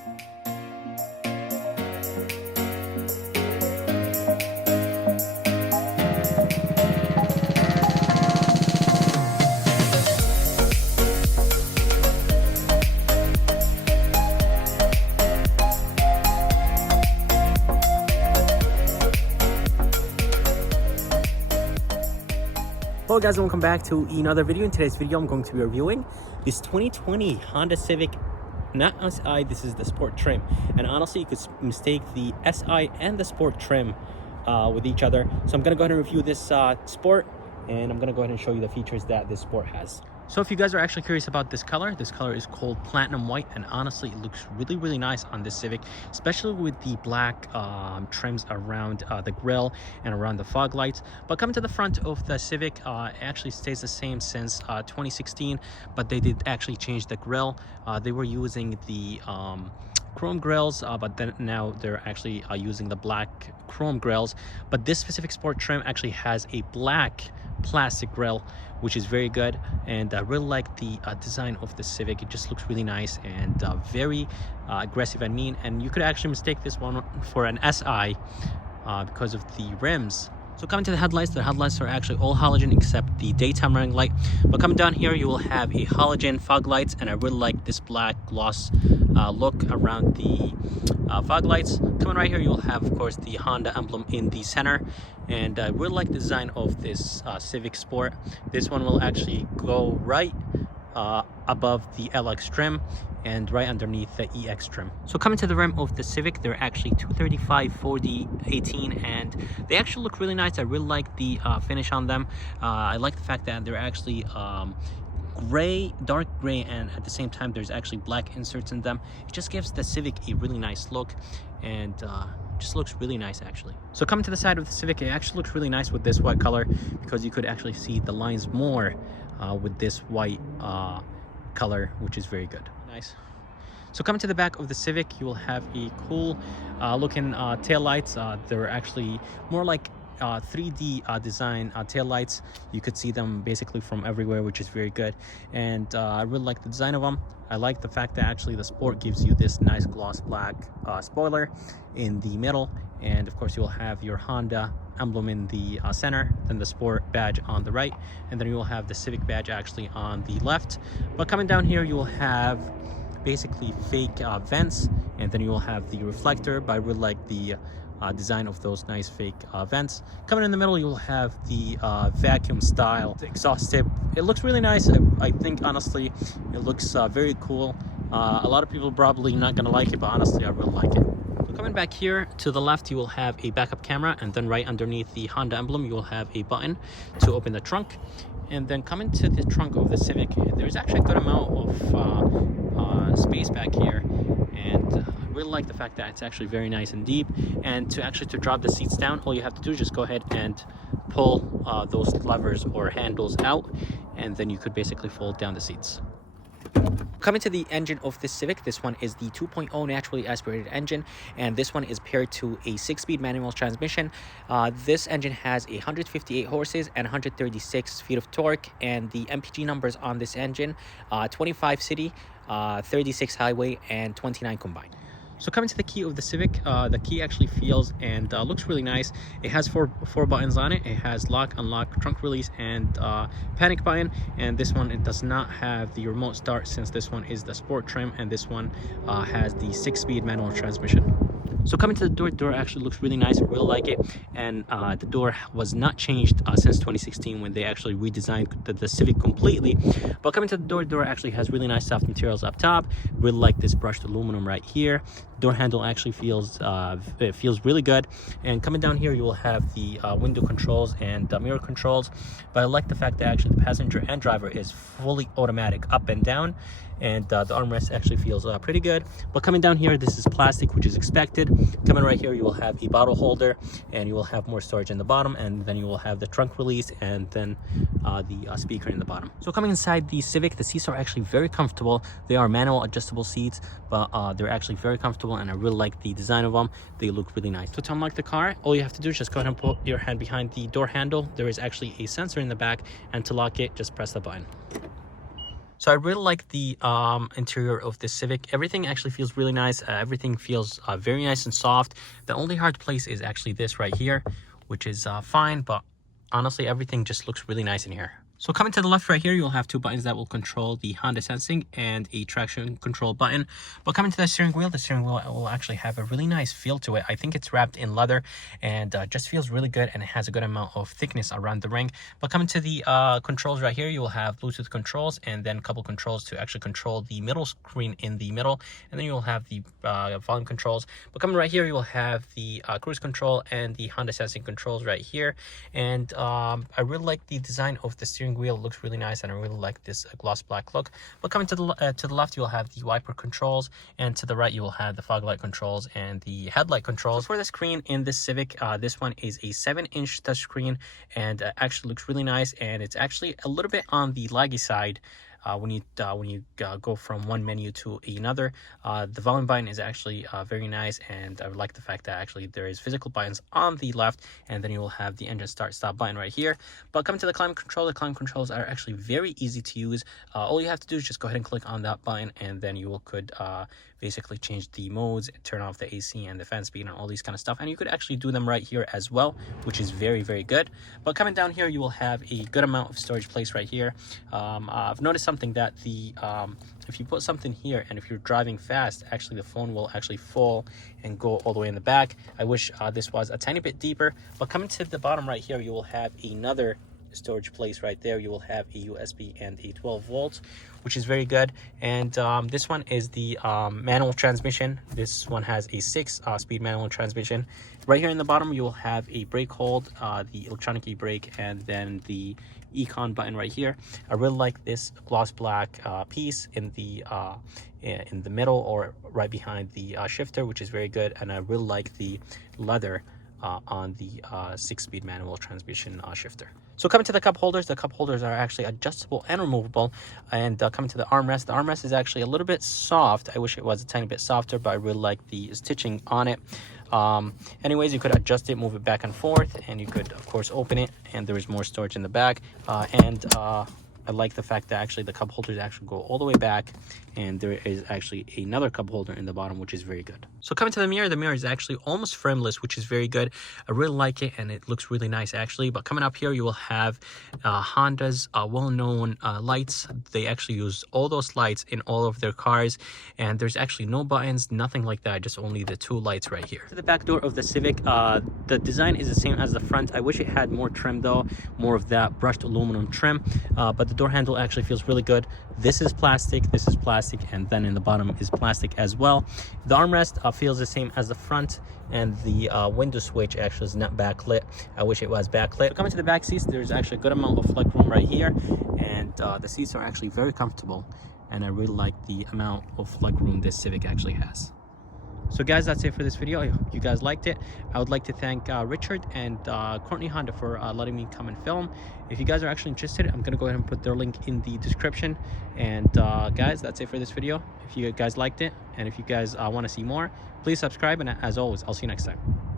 Hello guys, and welcome back to another video. In today's video I'm going to be reviewing this 2020 Honda Civic, not SI, this is the Sport trim, and honestly you could mistake the SI and the Sport trim with each other. So I'm going to go ahead and review this Sport, and I'm going to go ahead and show you the features that this Sport has. So if you guys are actually curious about this color is called Platinum White, and honestly it looks really nice on this Civic, especially with the black trims around the grille and around the fog lights. But coming to the front of the Civic, it actually stays the same since 2016, but they did actually change the grille. They were using the chrome grills, but then now they're actually using the black chrome grills. But this specific Sport trim actually has a black plastic grille, which is very good, and I really like the design of the Civic. It just looks really nice and very aggressive and mean, and you could actually mistake this one for an SI because of the rims. So coming to the headlights are actually all halogen except the daytime running light. But coming down here, you will have a halogen fog lights, and I really like this black gloss look around the fog lights. Coming right here, you will have, of course, the Honda emblem in the center, and I really like the design of this Civic Sport. This one will actually go right above the LX trim and right underneath the EX trim. So coming to the rim of the Civic, they're actually 235, 40, 18, and they actually look really nice. I really like the finish on them. I like the fact that they're actually gray, dark gray, and at the same time there's actually black inserts in them. It just gives the Civic a really nice look, and just looks really nice actually. So coming to the side of the Civic, it actually looks really nice with this white color, because you could actually see the lines more with this white color, which is very good. Nice. So coming to the back of the Civic, you will have a cool looking tail lights. They're actually more like 3D design tail lights. You could see them basically from everywhere, which is very good, and I really like the design of them. I like the fact that actually the Sport gives you this nice gloss black spoiler in the middle, and of course you'll have your Honda emblem in the center, then the Sport badge on the right, and then you will have the Civic badge actually on the left. But coming down here, you will have basically fake vents, and then you will have the reflector, but I really like the design of those nice fake vents. Coming in the middle, you will have the vacuum style exhaust tip. It looks really nice. I think honestly it looks very cool. A lot of people probably not gonna like it, but honestly I really like it. So coming back here to the left, you will have a backup camera, and then right underneath the Honda emblem you will have a button to open the trunk. And then coming to the trunk of the Civic, there's actually a good amount of space back here, and I really like the fact that it's actually very nice and deep. And to drop the seats down, all you have to do is just go ahead and pull those levers or handles out, and then you could basically fold down the seats. Coming to the engine of this Civic, this one is the 2.0 naturally aspirated engine, and this one is paired to a 6-speed manual transmission. This engine has 158 horses and 136 feet of torque, and the MPG numbers on this engine, 25 city, 36 highway, and 29 combined. So coming to the key of the Civic, the key actually feels and looks really nice. It has four buttons on it. It has lock, unlock, trunk release, and panic button. And this one, it does not have the remote start, since this one is the Sport trim, and this one has the 6-speed manual transmission. So coming to the door actually looks really nice. I really like it, and the door was not changed since 2016 when they actually redesigned the Civic completely. But coming to the door actually has really nice soft materials up top. Really like this brushed aluminum right here. Door handle actually feels it feels really good. And coming down here, you will have the window controls and mirror controls. But I like the fact that actually the passenger and driver is fully automatic up and down, and the armrest actually feels pretty good. But coming down here, this is plastic, which is expected. Coming right here, you will have a bottle holder, and you will have more storage in the bottom, and then you will have the trunk release, and then the speaker in the bottom. So coming inside the Civic, the seats are actually very comfortable. They are manual adjustable seats, but they're actually very comfortable, and I really like the design of them. They look really nice. So to unlock the car, all you have to do is just go ahead and put your hand behind the door handle. There is actually a sensor in the back, and to lock it, just press the button. So I really like the interior of the Civic. Everything actually feels really nice. Everything feels very nice and soft. The only hard place is actually this right here, which is fine, but honestly, everything just looks really nice in here. So coming to the left right here, you'll have two buttons that will control the Honda sensing and a traction control button. But coming to the steering wheel will actually have a really nice feel to it. I think it's wrapped in leather and just feels really good, and it has a good amount of thickness around the ring. But coming to the controls right here, you will have Bluetooth controls and then a couple controls to actually control the middle screen in the middle. And then you'll have the volume controls. But coming right here, you will have the cruise control and the Honda sensing controls right here. And I really like the design of the steering wheel. It looks really nice, and I really like this gloss black look. But coming to the left, you'll have the wiper controls, and to the right you will have the fog light controls and the headlight controls. So for the screen in this Civic, this one is a 7-inch touchscreen, and actually looks really nice, and it's actually a little bit on the laggy side. When you go from one menu to another. The volume button is actually very nice, and I like the fact that actually there is physical buttons on the left, and then you will have the engine start stop button right here. But coming to the climate control, the climate controls are actually very easy to use. All you have to do is just go ahead and click on that button, and then you could basically change the modes, turn off the AC and the fan speed and all these kind of stuff, and you could actually do them right here as well, which is very, very good. But coming down here, you will have a good amount of storage place right here. I've noticed something that the if you put something here and if you're driving fast, actually the phone will actually fall and go all the way in the back. I wish this was a tiny bit deeper. But coming to the bottom right here, you will have another storage place right there. You will have a USB and a 12 volts, which is very good. And this one is the manual transmission. This one has a 6-speed manual transmission. Right here in the bottom, you will have a brake hold, the electronic e-brake, and then the econ button right here. I really like this gloss black piece in the middle or right behind the shifter, which is very good. And I really like the leather on the 6-speed manual transmission shifter. So coming to the cup holders are actually adjustable and removable. And coming to the armrest is actually a little bit soft. I wish it was a tiny bit softer, but I really like the stitching on it. Anyways, you could adjust it, move it back and forth, and you could of course open it, and there is more storage in the back. I like the fact that actually the cup holders actually go all the way back, and there is actually another cup holder in the bottom, which is very good. So coming to the mirror is actually almost frameless, which is very good. I really like it, and it looks really nice actually. But coming up here, you will have Honda's well-known lights. They actually use all those lights in all of their cars, and there's actually no buttons, nothing like that, just only the 2 lights right here. To the back door of the Civic, the design is the same as the front. I wish it had more trim though, more of that brushed aluminum trim, but the door handle actually feels really good. This is plastic, and then in the bottom is plastic as well. The armrest feels the same as the front, and the window switch actually is not backlit. I wish it was backlit. So coming to the back seats, there's actually a good amount of leg room right here, and the seats are actually very comfortable, and I really like the amount of leg room this Civic actually has. So guys, that's it for this video. I hope you guys liked it. I would like to thank Richard and Courtney Honda for letting me come and film. If you guys are actually interested, I'm going to go ahead and put their link in the description. And guys, that's it for this video. If you guys liked it, and if you guys want to see more, please subscribe. And as always, I'll see you next time.